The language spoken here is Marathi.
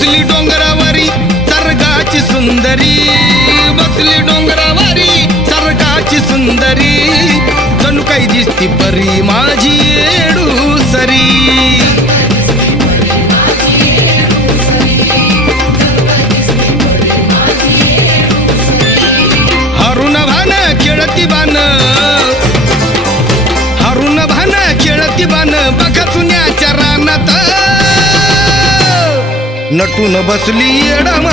बसली डोंगरावारी सर्गाची सुंदरी. बसली डोंगरावारी सर्गाची सुंदरी. जणू काही दिसती परी माझी येडू सरी. हरुणा नटून बसली येडम